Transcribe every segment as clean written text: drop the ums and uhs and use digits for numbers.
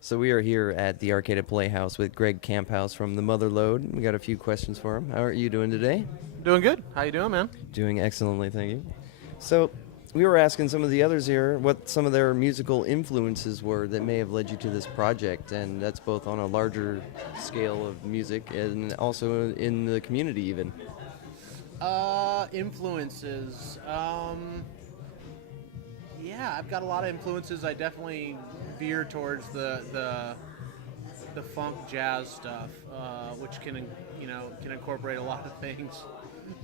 So we are here at the Arcade Playhouse with Greg Camphouse from the Motherlode. We got a few questions for him. How are you doing today? Doing good. How you doing, man? Doing excellently, thank you. So we were asking some of the others here what some of their musical influences were that may have led you to this project, and that's both on a larger scale of music and also in the community even. Influences. Yeah, I've got a lot of influences. I definitely veer towards the funk jazz stuff, which can incorporate a lot of things.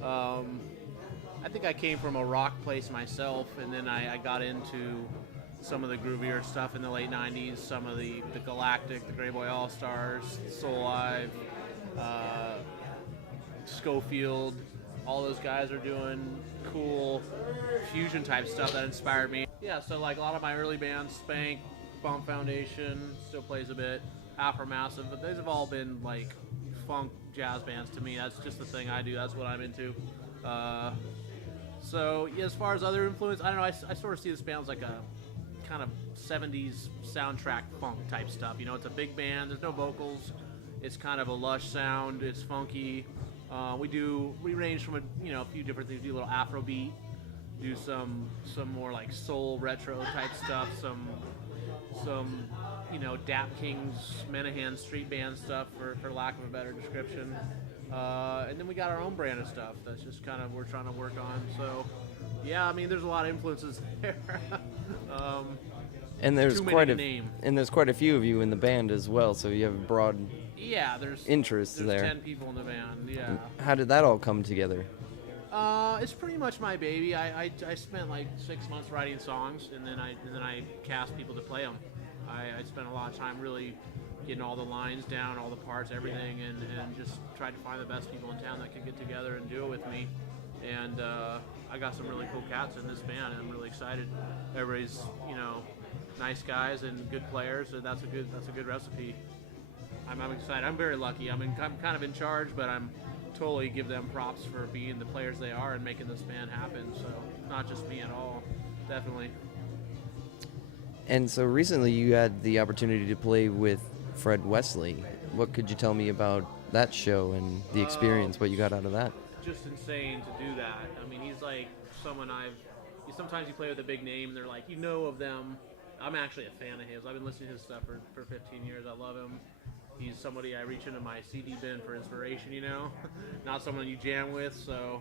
Um, I think I came from a rock place myself, and then I got into some of the groovier stuff in the late '90s. Some of the Galactic, the Grey Boy All Stars, Soul Live, uh, Schofield. All those guys are doing cool fusion type stuff that inspired me. Yeah, so like a lot of my early bands, Spank, Bomb Foundation, still plays a bit, Afromassive, but those have all been like funk jazz bands to me. That's just the thing I do. That's what I'm into. Uh, so yeah, as far as other influence, I don't know. I sort of see this band as like a kind of '70s soundtrack funk type stuff. You know, it's a big band. There's no vocals. It's kind of a lush sound. It's funky. We range from a few different things. We do a little Afrobeat, do some more like soul retro type stuff, some Dap Kings, Menahan street band stuff for lack of a better description. And then we got our own brand of stuff that's just kind of we're trying to work on. So yeah, I mean there's a lot of influences there. And there's Too many quite to a name. and there's quite a few of you in the band as well, so you have a broad Yeah, there's interest there's there. 10 people in the band. Yeah. How did that all come together? It's pretty much my baby. I spent like 6 months writing songs, and then I cast people to play them. I spent a lot of time really getting all the lines down, all the parts, everything, and just tried to find the best people in town that could get together and do it with me. And I got some really cool cats in this band, and I'm really excited. Everybody's nice guys and good players, so that's a good recipe. I'm excited. I'm very lucky. I'm kind of in charge, but I'm totally give them props for being the players they are and making this band happen. So not just me at all, definitely. And so recently you had the opportunity to play with Fred Wesley. What could you tell me about that show and the experience, what you got out of that? Just insane to do that. I mean, he's like someone sometimes you play with a big name and they're like, of them. I'm actually a fan of his. I've been listening to his stuff for 15 years. I love him. He's somebody I reach into my CD bin for inspiration, not someone you jam with. So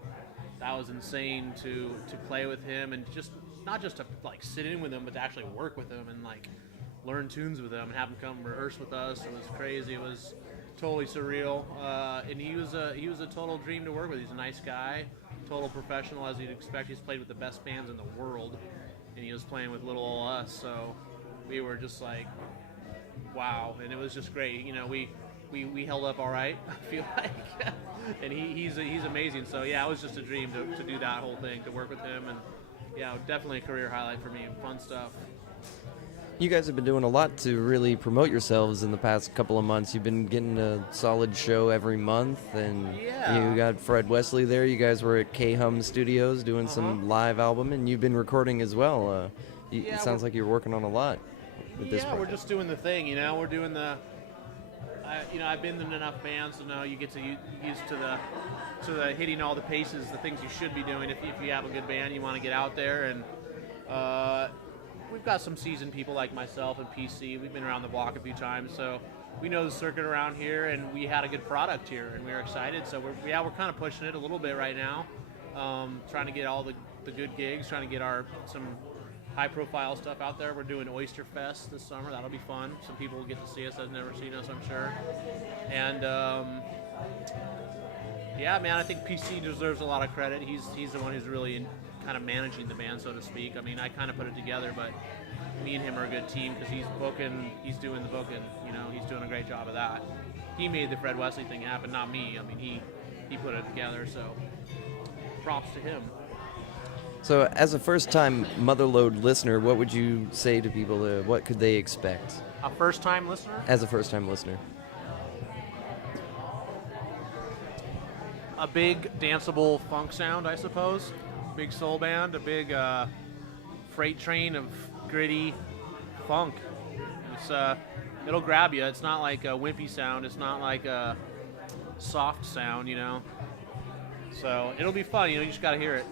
that was insane to play with him and just not just to like sit in with him, but to actually work with him and like learn tunes with him and have him come rehearse with us. It was crazy. It was totally surreal. And he was a total dream to work with. He's a nice guy, total professional as you'd expect. He's played with the best bands in the world, and he was playing with little old us. So we were just like, wow, and it was just great. We held up all right, I feel like, and he's amazing. So yeah, it was just a dream to do that whole thing, to work with him, and yeah, definitely a career highlight for me. Fun stuff. You guys have been doing a lot to really promote yourselves in the past couple of months. You've been getting a solid show every month, and Yeah. you got Fred Wesley there. You guys were at K-Hum Studios doing some live album, and you've been recording as well. Yeah, it sounds like you're working on a lot with this Yeah, project. we're just doing the thing, We're doing I've been in enough bands to know you get to used to the hitting all the paces, the things you should be doing if you have a good band, you want to get out there. And we've got some seasoned people like myself and PC. We've been around the block a few times, so we know the circuit around here, and we had a good product here, and we were excited. So we're kind of pushing it a little bit right now, trying to get all the good gigs, trying to get some high-profile stuff out there. We're doing Oyster Fest this summer. That'll be fun. Some people will get to see us that have never seen us, I'm sure. And yeah, man, I think PC deserves a lot of credit. He's the one who's really kind of managing the band, so to speak. I mean, I kind of put it together, but me and him are a good team because he's doing the booking. He's doing a great job of that. He made the Fred Wesley thing happen, not me. I mean, he put it together, so props to him. So, as a first-time Motherlode listener, what would you say to people? What could they expect A first-time listener? as a first-time listener? A big danceable funk sound, I suppose. Big soul band, a big freight train of gritty funk. It's it'll grab you. It's not like a wimpy sound. It's not like a soft sound, you know. So it'll be fun. You know, you just got to hear it.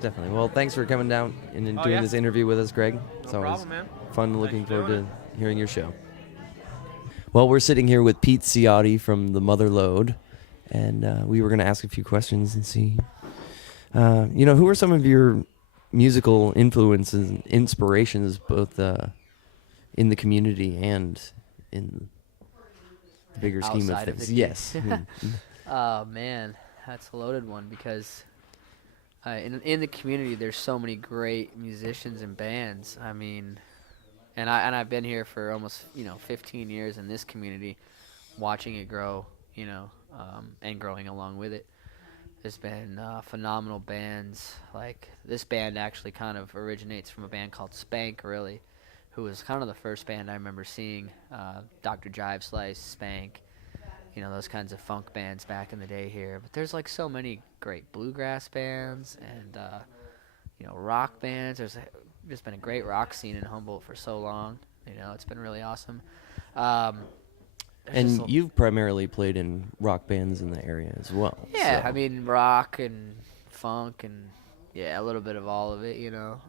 Definitely. Well, thanks for coming down and doing Yeah. this interview with us, Greg. No It's always problem, man. fun. Looking for forward doing to hearing your show. Well, we're sitting here with Pete Ciotti from the Motherlode, and we were going to ask a few questions and see, who are some of your musical influences and inspirations, both in the community and in the bigger scheme of Outside of things? the Yes. Oh man, that's a loaded one because in the community there's so many great musicians and bands. I mean, and I've been here for almost 15 years in this community, watching it grow, and growing along with it. There's been phenomenal bands. Like this band actually kind of originates from a band called Spank, really, who was kind of the first band I remember seeing. Dr. Jive Slice, Spank, those kinds of funk bands back in the day here. But there's like so many great bluegrass bands and rock bands. There's just been a great rock scene in Humboldt for so long. It's been really awesome. And you've primarily played in rock bands in the area as well. Yeah, so. I mean rock and funk and a little bit of all of it.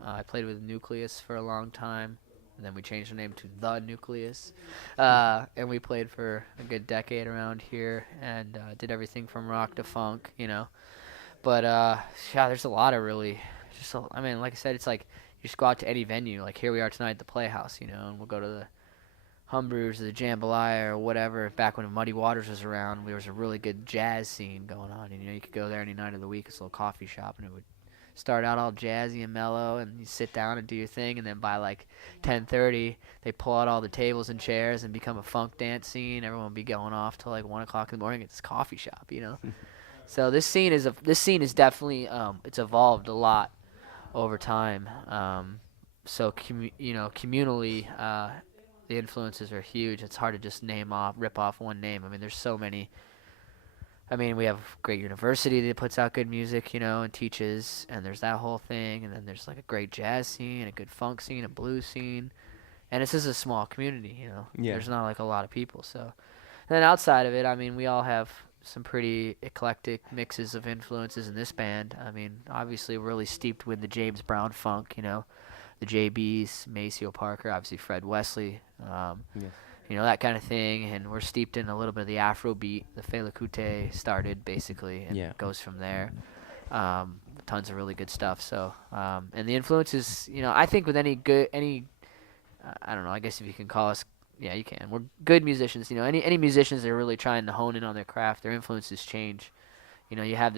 I played with Nucleus for a long time. And then we changed the name to The Nucleus. And we played for a good decade around here and did everything from rock to funk, But, there's a lot of really, like I said, it's like you just go out to any venue. Like here we are tonight at the Playhouse, and we'll go to the Humbrers or the Jambalaya or whatever. Back when Muddy Waters was around, there was a really good jazz scene going on. And, you could go there any night of the week. It's a little coffee shop, and it would start out all jazzy and mellow, and you sit down and do your thing, and then by like 10:30 they pull out all the tables and chairs and become a funk dance scene. Everyone will be going off till like 1 o'clock in the morning at this coffee shop, So this scene is definitely it's evolved a lot over time. Communally, the influences are huge. It's hard to just rip off one name. I mean, there's so many. I mean, we have a great university that puts out good music, and teaches, and there's that whole thing, and then there's like a great jazz scene, a good funk scene, a blues scene, and this is a small community, Yeah. There's not like a lot of people, so. And then outside of it, I mean, we all have some pretty eclectic mixes of influences in this band. I mean, obviously we're really steeped with the James Brown funk, the JBs, Maceo Parker, obviously Fred Wesley, Yes. That kind of thing, and we're steeped in a little bit of the Afro beat. The Fela Kuti started, basically, and it goes from there. Tons of really good stuff, so, and the influences, I think with I don't know, I guess if you can call us, yeah, you can. We're good musicians, any musicians that are really trying to hone in on their craft, their influences change. You have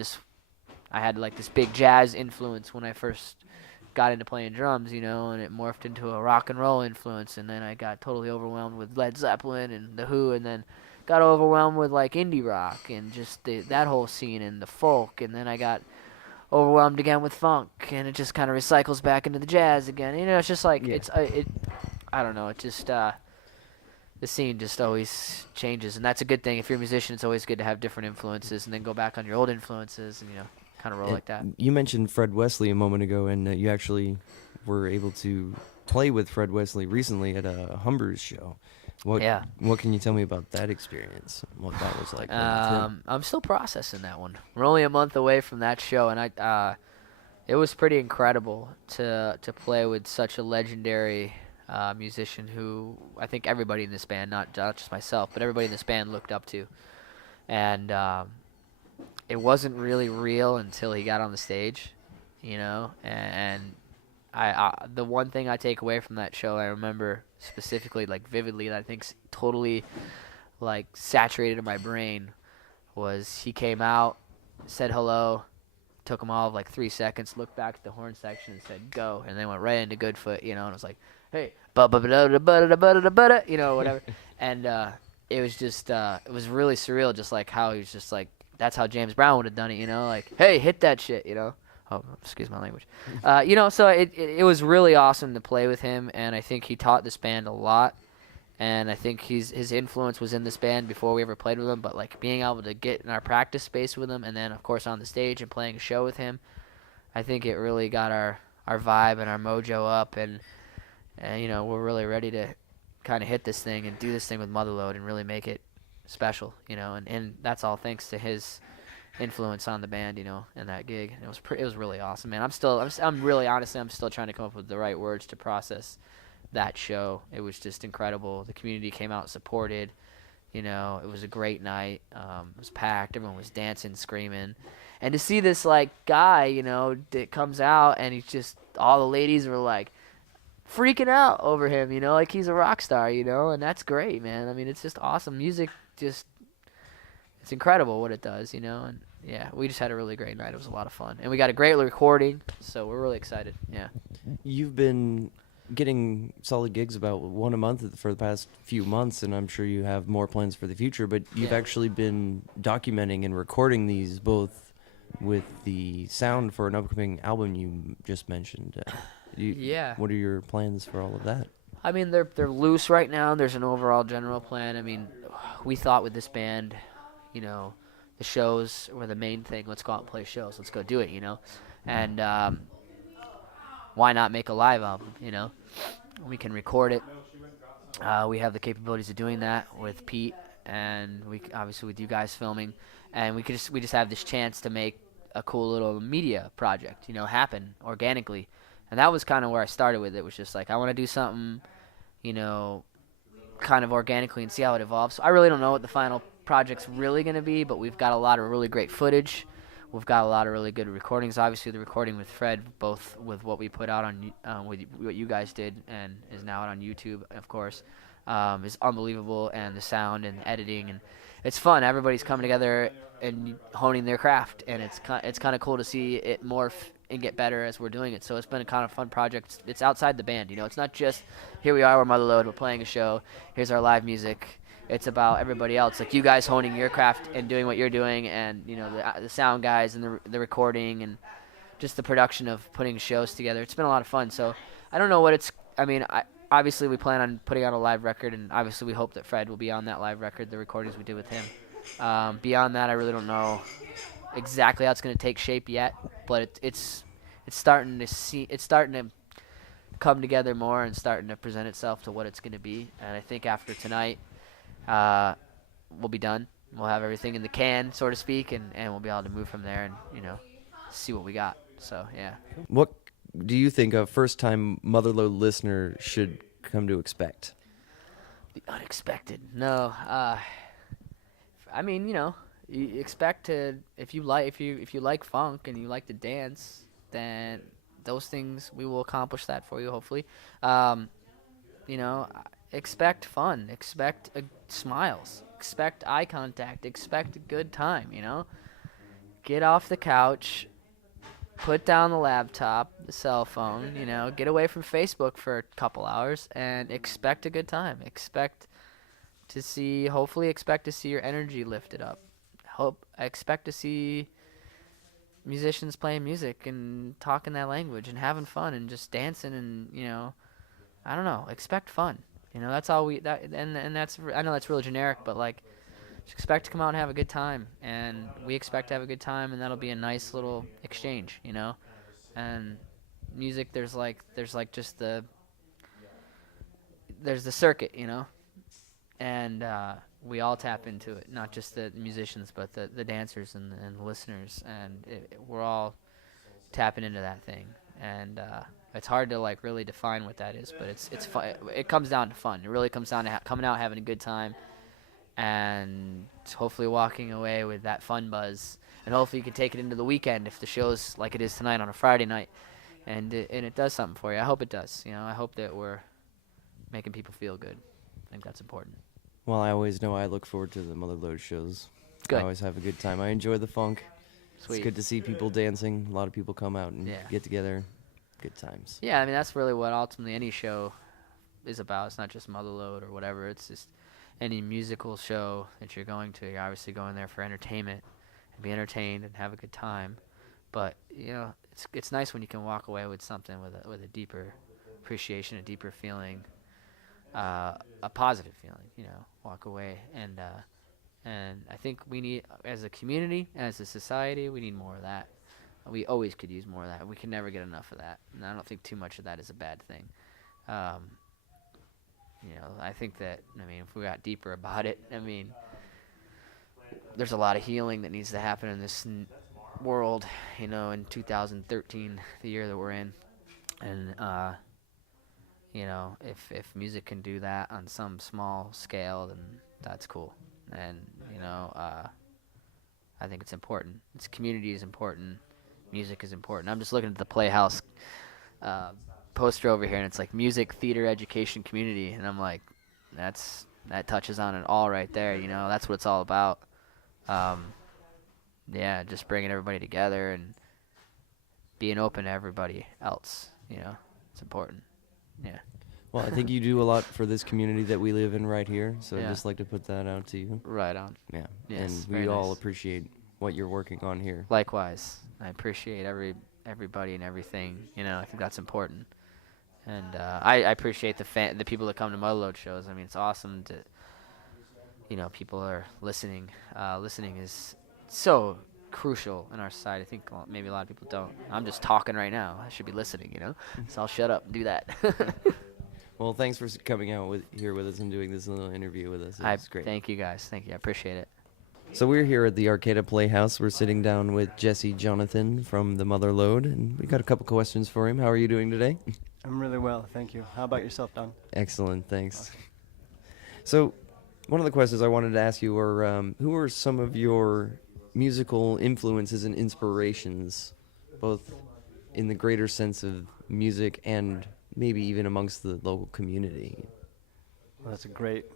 I had like this big jazz influence when I first got into playing drums, and it morphed into a rock and roll influence, and then I got totally overwhelmed with Led Zeppelin and The Who, and then got overwhelmed with like indie rock and just that whole scene and the folk, and then I got overwhelmed again with funk, and it just kind of recycles back into the jazz again. It's just like I don't know, it just the scene just always changes, and that's a good thing. If you're a musician, it's always good to have different influences and then go back on your old influences and kind of roll like that. You mentioned Fred Wesley a moment ago, and you actually were able to play with Fred Wesley recently at a Humber's show. What can you tell me about that experience? What that was like? I'm still processing that one. We're only a month away from that show, and it was pretty incredible to play with such a legendary musician who I think everybody in this band, not just myself, but everybody in this band looked up to. And it wasn't really real until he got on the stage, and the one thing I take away from that show, I remember specifically, like vividly, that I think's totally like saturated in my brain, was he came out, said hello, took him all of like 3 seconds, looked back at the horn section and said go, and then went right into Goodfoot, and it was like, hey, whatever, and it was just it was really surreal, just like how he was just like, that's how James Brown would have done it, like, hey, hit that shit, Oh, excuse my language. So it was really awesome to play with him, and I think he taught this band a lot, and I think his influence was in this band before we ever played with him, but like being able to get in our practice space with him, and then of course on the stage and playing a show with him, I think it really got our vibe and our mojo up, and we're really ready to kind of hit this thing and do this thing with Motherlode and really make it special, you know, and that's all thanks to his influence on the band, you know, and that gig. It was really awesome, man. I'm really honestly, I'm still trying to come up with the right words to process that show. It was just incredible. The community came out and supported. You know, it was a great night. It was packed. Everyone was dancing, screaming. And to see this, like, guy, you know, that comes out and he's just, all the ladies were, like, freaking out over him, you know, like he's a rock star, you know, and that's great, man. I mean, it's just awesome. Music just, it's incredible what it does, you know, and, yeah, we just had a really great night. It was a lot of fun. And we got a great recording, so we're really excited, yeah. You've been getting solid gigs about one a month for the past few months, and I'm sure you have more plans for the future, but you've actually been documenting and recording these both with the sound for an upcoming album you just mentioned. Yeah. What are your plans for all of that? I mean, they're loose right now. There's an overall general plan. I mean, we thought with this band, you know, the shows were the main thing. Let's go out and play shows. Let's go do it, you know. And why not make a live album, you know? We can record it. We have the capabilities of doing that with Pete, and we obviously with you guys filming, and we just have this chance to make a cool little media project, you know, happen organically. And that was kind of where I started with it. Was just like, I want to do something, you know, kind of organically and see how it evolves. So I really don't know what the final project's really going to be, but we've got a lot of really great footage. We've got a lot of really good recordings. Obviously, the recording with Fred, both with what we put out on, with what you guys did, and is now out on YouTube, of course, is unbelievable. And the sound and editing, and it's fun. Everybody's coming together and honing their craft, and it's kind of cool to see it morph and get better as we're doing it. So it's been a kind of fun project. It's outside the band, you know. It's not just here we are, we're Motherlode, we're playing a show. Here's our live music. It's about everybody else, like you guys honing your craft and doing what you're doing, and you know the sound guys and the recording and just the production of putting shows together. It's been a lot of fun. So I don't know what it's. I mean, obviously we plan on putting out a live record, and obviously we hope that Fred will be on that live record, the recordings we did with him. Beyond that, I really don't know exactly how it's going to take shape yet, but it's starting to come together more and starting to present itself to what it's going to be. And I think after tonight, we'll be done. We'll have everything in the can, so to speak, and we'll be able to move from there and, you know, see what we got. So, yeah. What do you think a first-time Motherlode listener should come to expect? The unexpected. No. I mean, you know, you expect to, if you like funk and you like to dance, then those things, we will accomplish that for you, hopefully. You know, expect fun, expect smiles, expect eye contact, expect a good time, you know. Get off the couch, put down the laptop, the cell phone, you know, get away from Facebook for a couple hours and expect a good time. Hopefully expect to see your energy lifted up. Expect to see musicians playing music and talking that language and having fun and just dancing and, you know, I don't know, expect fun. You know, that's all and that's, I know that's really generic, but like, just expect to come out and have a good time, and we expect to have a good time, and that'll be a nice little exchange, you know. And music, there's just the circuit, you know, and we all tap into it, not just the musicians, but the dancers and the listeners, and we're all tapping into that thing, and it's hard to like really define what that is, but it's fun. It comes down to fun. It really comes down to coming out, having a good time, and hopefully walking away with that fun buzz, and hopefully you can take it into the weekend if the show's like it is tonight on a Friday night, and it does something for you. I hope it does. You know, I hope that we're making people feel good. I think that's important. Well, I always know I look forward to the Motherlode shows. Good. I always have a good time. I enjoy the funk. Sweet. It's good to see people dancing. A lot of people come out and get together. Good times. Yeah, I mean, that's really what ultimately any show is about. It's not just Motherlode or whatever. It's just any musical show that you're going to. You're obviously going there for entertainment and be entertained and have a good time. But, you know, it's nice when you can walk away with something with a deeper appreciation, a deeper feeling, a positive feeling, you know, walk away. And I think we need, as a community, as a society, we need more of that. We always could use more of that. We can never get enough of that. And I don't think too much of that is a bad thing. I think that, if we got deeper about it, there's a lot of healing that needs to happen in this world, in 2013, the year that we're in. And, if music can do that on some small scale, then that's cool. And, I think it's important. Community is important. Music is important. I'm just looking at the Playhouse poster over here, and it's like music, theater, education, community. And I'm like, that touches on it all right there. That's what it's all about. Just bringing everybody together and being open to everybody else. It's important. Yeah. Well, I think you do a lot for this community that we live in right here, so I'd just like to put that out to you. Right on. Yeah. Yes, and we all appreciate what you're working on here. Likewise. I appreciate everybody and everything. I think that's important. And I appreciate the people that come to Motherlode shows. It's awesome to, people are listening. Listening is so crucial in our society. I think maybe a lot of people don't. I'm just talking right now. I should be listening, So I'll shut up and do that. Well, thanks for coming out here with us and doing this little interview with us. It's great. Thank you, guys. Thank you. I appreciate it. So we're here at the Arcata Playhouse. We're sitting down with Jesse Jonathan from the Motherlode, and we got a couple questions for him. How are you doing today? I'm really well, thank you. How about yourself, Don? Excellent, thanks. So one of the questions I wanted to ask you were, who are some of your musical influences and inspirations, both in the greater sense of music and maybe even amongst the local community? Well, that's a great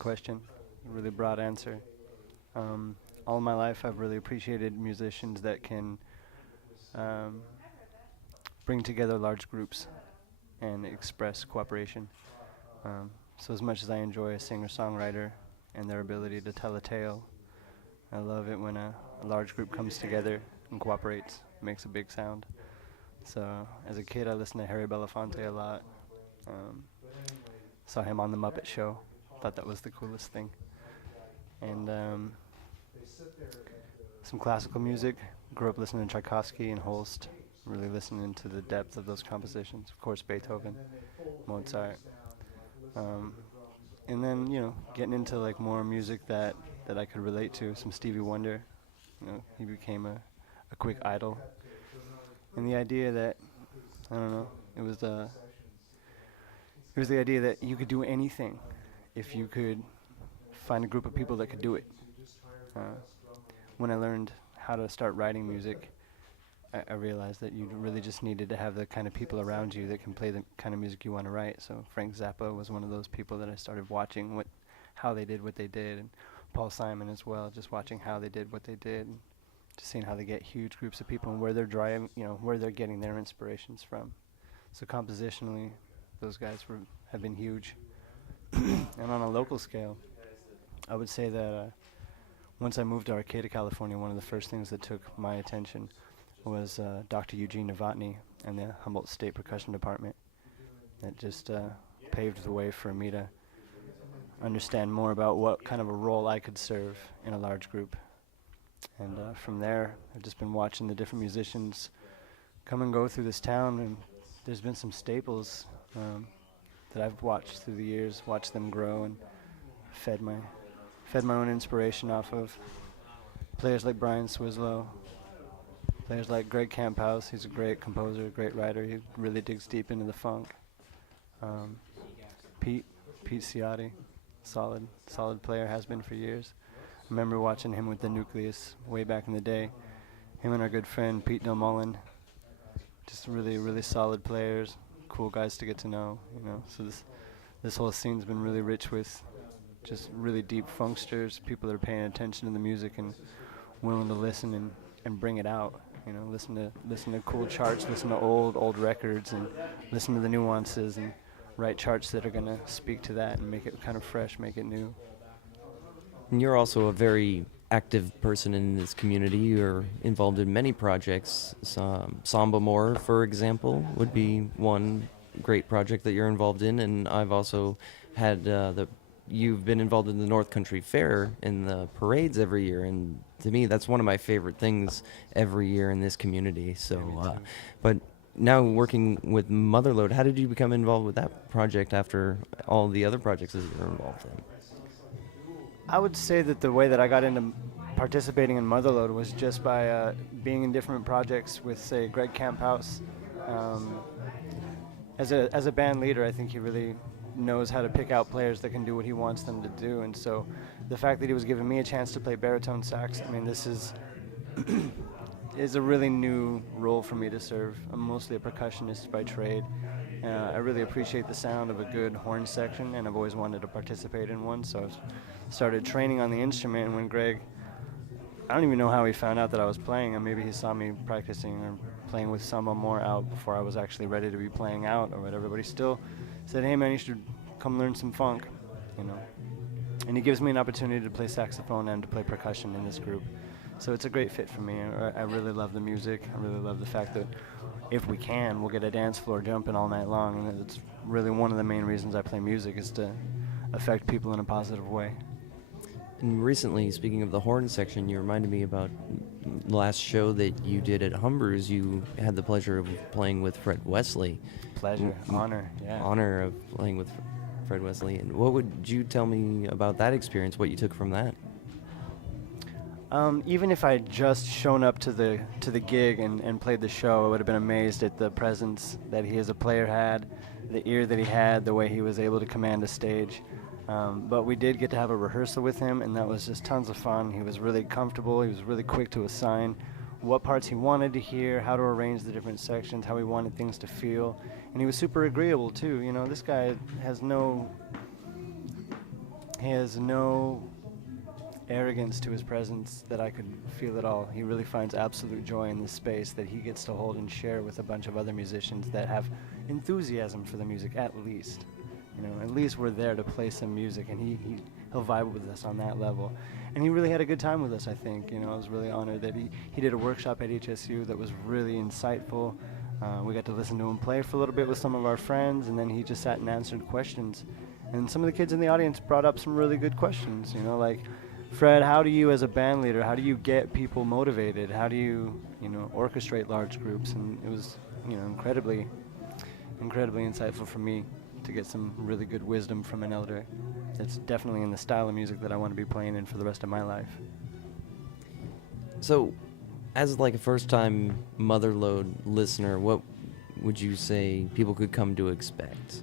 question. A really broad answer. All my life I've really appreciated musicians that can bring together large groups and express cooperation. So as much as I enjoy a singer-songwriter and their ability to tell a tale, I love it when a large group comes together and cooperates, makes a big sound. So as a kid I listened to Harry Belafonte a lot. Saw him on the Muppet Show. Thought that was the coolest thing. And some classical music. Grew up listening to Tchaikovsky and Holst, really listening to the depth of those compositions. Of course, Beethoven, Mozart. And then, getting into like more music that I could relate to. Some Stevie Wonder. He became a quick idol. And the idea that, I don't know, it was the idea that you could do anything if you could find a group of people that could do it. When I learned how to start writing music, I realized that you really just needed to have the kind of people around you that can play the kind of music you want to write. So Frank Zappa was one of those people that I started watching how they did what they did, and Paul Simon as well, just watching how they did what they did, and just seeing how they get huge groups of people and where they're driving, where they're getting their inspirations from. So compositionally, those guys have been huge. And on a local scale, I would say that once I moved to Arcata, California, one of the first things that took my attention was Dr. Eugene Novotny and the Humboldt State Percussion Department. That just paved the way for me to understand more about what kind of a role I could serve in a large group. And from there, I've just been watching the different musicians come and go through this town, and there's been some staples that I've watched through the years, watched them grow, and fed my own inspiration off of players like Brian Swislow, players like Greg Camphouse. He's a great composer, great writer. He really digs deep into the funk. Pete Ciotti, solid player, has been for years. I remember watching him with the Nucleus way back in the day. Him and our good friend Pete Del Mullen, just really, really solid players, cool guys to get to know. So this whole scene's been really rich with just really deep funksters, people that are paying attention to the music and willing to listen and bring it out. Listen to cool charts, listen to old records, and listen to the nuances and write charts that are going to speak to that and make it kind of fresh, make it new. And you're also a very active person in this community. You're involved in many projects. Samba More, for example, would be one great project that you're involved in, and I've also had you've been involved in the North Country Fair and the parades every year, and to me that's one of my favorite things every year in this community. So but now working with Motherlode, how did you become involved with that project after all the other projects that you were involved in? I would say that the way that I got into participating in Motherlode was just by being in different projects with, say, Greg Camphouse. As a band leader, I think he really knows how to pick out players that can do what he wants them to do. And so the fact that he was giving me a chance to play baritone sax, I mean, this is a really new role for me to serve. I'm mostly a percussionist by trade. I really appreciate the sound of a good horn section, and I've always wanted to participate in one. So I started training on the instrument, and when Greg, I don't even know how he found out that I was playing, and maybe he saw me practicing or playing with Samba more out before I was actually ready to be playing out or whatever, but he still said, hey man, you should come learn some funk, you know. And he gives me an opportunity to play saxophone and to play percussion in this group. So it's a great fit for me. I really love the music. I really love the fact that if we can, we'll get a dance floor jumping all night long, and it's really one of the main reasons I play music, is to affect people in a positive way. And recently, speaking of the horn section, you reminded me about the last show that you did at Humber's. You had the pleasure of playing with Fred Wesley. Pleasure, honor, yeah. Honor of playing with Fred Wesley. And what would you tell me about that experience, what you took from that? Even if I had just shown up to the gig and played the show, I would have been amazed at the presence that he as a player had, the ear that he had, the way he was able to command a stage. But we did get to have a rehearsal with him, and that was just tons of fun. He was really comfortable. He was really quick to assign what parts he wanted to hear, how to arrange the different sections, how he wanted things to feel. And he was super agreeable, too. You know, this guy has no arrogance to his presence that I could feel at all. He really finds absolute joy in this space that he gets to hold and share with a bunch of other musicians that have enthusiasm for the music, at least. You know, at least we're there to play some music, and he'll vibe with us on that level. And he really had a good time with us, I think. You know, I was really honored that he did a workshop at HSU that was really insightful. We got to listen to him play for a little bit with some of our friends, and then he just sat and answered questions. And some of the kids in the audience brought up some really good questions, you know, like, Fred, how do you, as a band leader, how do you get people motivated? How do you, orchestrate large groups? And it was, incredibly insightful for me to get some really good wisdom from an elder. It's definitely in the style of music that I want to be playing in for the rest of my life. So, as like a first-time Motherlode listener, what would you say people could come to expect?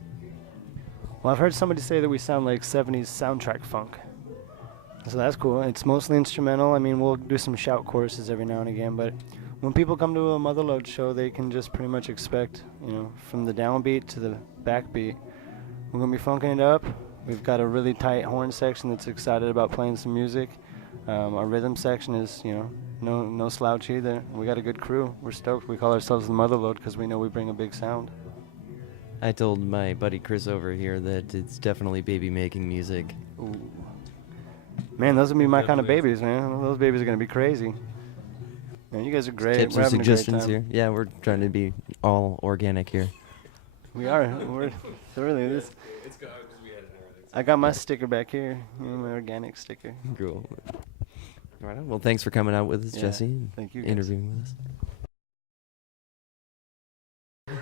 Well, I've heard somebody say that we sound like 70s soundtrack funk. So that's cool. It's mostly instrumental. I mean, we'll do some shout choruses every now and again, but when people come to a Motherlode show, they can just pretty much expect, from the downbeat to the backbeat. We're going to be funking it up. We've got a really tight horn section that's excited about playing some music. Our rhythm section is, no slouch either. We got a good crew. We're stoked. We call ourselves the Motherlode because we know we bring a big sound. I told my buddy Chris over here that it's definitely baby-making music. Ooh. Man, those would be my kind of babies, man. Those babies are going to be crazy. Man, you guys are great. Tips we're and having suggestions a great time. here. Yeah, we're trying to be all organic here. We are. We're thoroughly this. I got my sticker back here, my organic sticker. Cool. All right. Well, thanks for coming out with us, Yeah, Jesse. And thank you, guys. interviewing with us.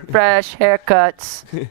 Fresh haircuts.